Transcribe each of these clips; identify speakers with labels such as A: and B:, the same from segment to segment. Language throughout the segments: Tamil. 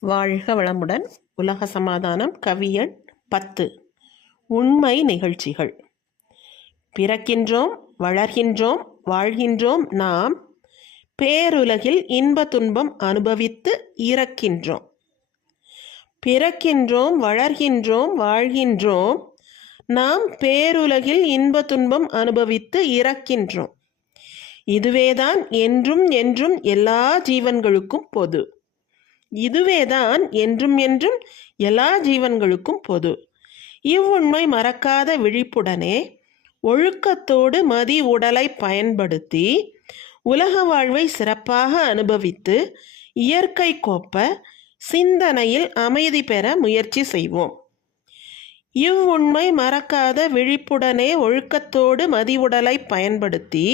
A: வாழ்க வளமுடன். உலக சமாதானம் கவியன் பத்து. உண்மை நிகழ்ச்சிகள். பிறக்கின்றோம் வளர்கின்றோம் வாழ்கின்றோம் நாம். பேருலகில் இன்ப துன்பம் அனுபவித்து இறக்கின்றோம். பிறக்கின்றோம் வளர்கின்றோம் வாழ்கின்றோம். நாம் பேருலகில் இன்ப துன்பம் அனுபவித்து இறக்கின்றோம். இதுவேதான் என்றும் என்றும் எல்லா ஜீவன்களுக்கும் பொது. இதுவேதான் என்றும் என்றும் எல்லா ஜீவன்களுக்கும் பொது. இவ்வுண்மை மறக்காத விழிப்புடனே ஒழுக்கத்தோடு மதி உடலை பயன்படுத்தி உலக வாழ்வை சிறப்பாக அனுபவித்து இயற்கை கோப்ப சிந்தனையில் அமைதி பெற முயற்சி செய்வோம். இவ்வுண்மை மறக்காத விழிப்புடனே ஒழுக்கத்தோடு மதி உடலை பயன்படுத்தி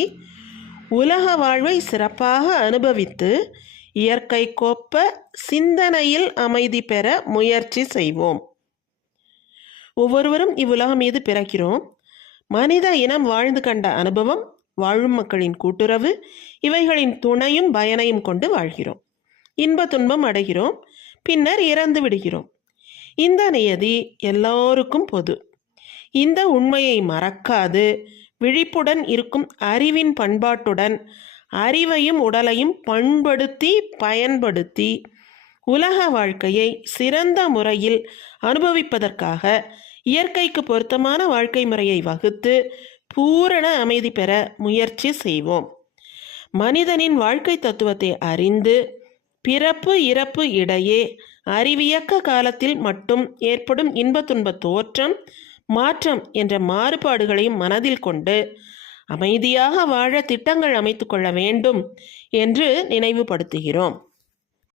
A: உலக வாழ்வை சிறப்பாக அனுபவித்து இயற்கை கோப்ப சிந்தனையில் அமைதி பெற முயற்சி செய்வோம். ஒவ்வொருவரும் இவ்வுலகம் மீது பிறக்கிறோம். மனித இனம் வாழ்ந்து கண்ட அனுபவம் வாழும் மக்களின் கூட்டுறவு இவைகளின் துணையும் பயனையும் கொண்டு வாழ்கிறோம். இன்ப துன்பம் அடைகிறோம் பின்னர் இறந்து விடுகிறோம். இந்த நியதி எல்லோருக்கும் பொது. இந்த உண்மையை மறக்காது விழிப்புடன் இருக்கும் அறிவின் பண்பாட்டுடன் அறிவையும் உடலையும் பண்படுத்தி பயன்படுத்தி உலக வாழ்க்கையை சிறந்த முறையில் அனுபவிப்பதற்காக இயற்கைக்கு பொருத்தமான வாழ்க்கை முறையை வகுத்து பூரண அமைதி பெற முயற்சி செய்வோம். மனிதனின் வாழ்க்கை தத்துவத்தை அறிந்து பிறப்பு இறப்பு இடையே அறிவியக்க காலத்தில் மட்டும் ஏற்படும் இன்ப துன்ப தோற்றம் மாற்றம் என்ற மாறுபாடுகளையும் மனதில் கொண்டு அமைதியாக வாழ திட்டங்கள் அமைத்து கொள்ள வேண்டும் என்று நினைவுபடுத்துகிறோம்.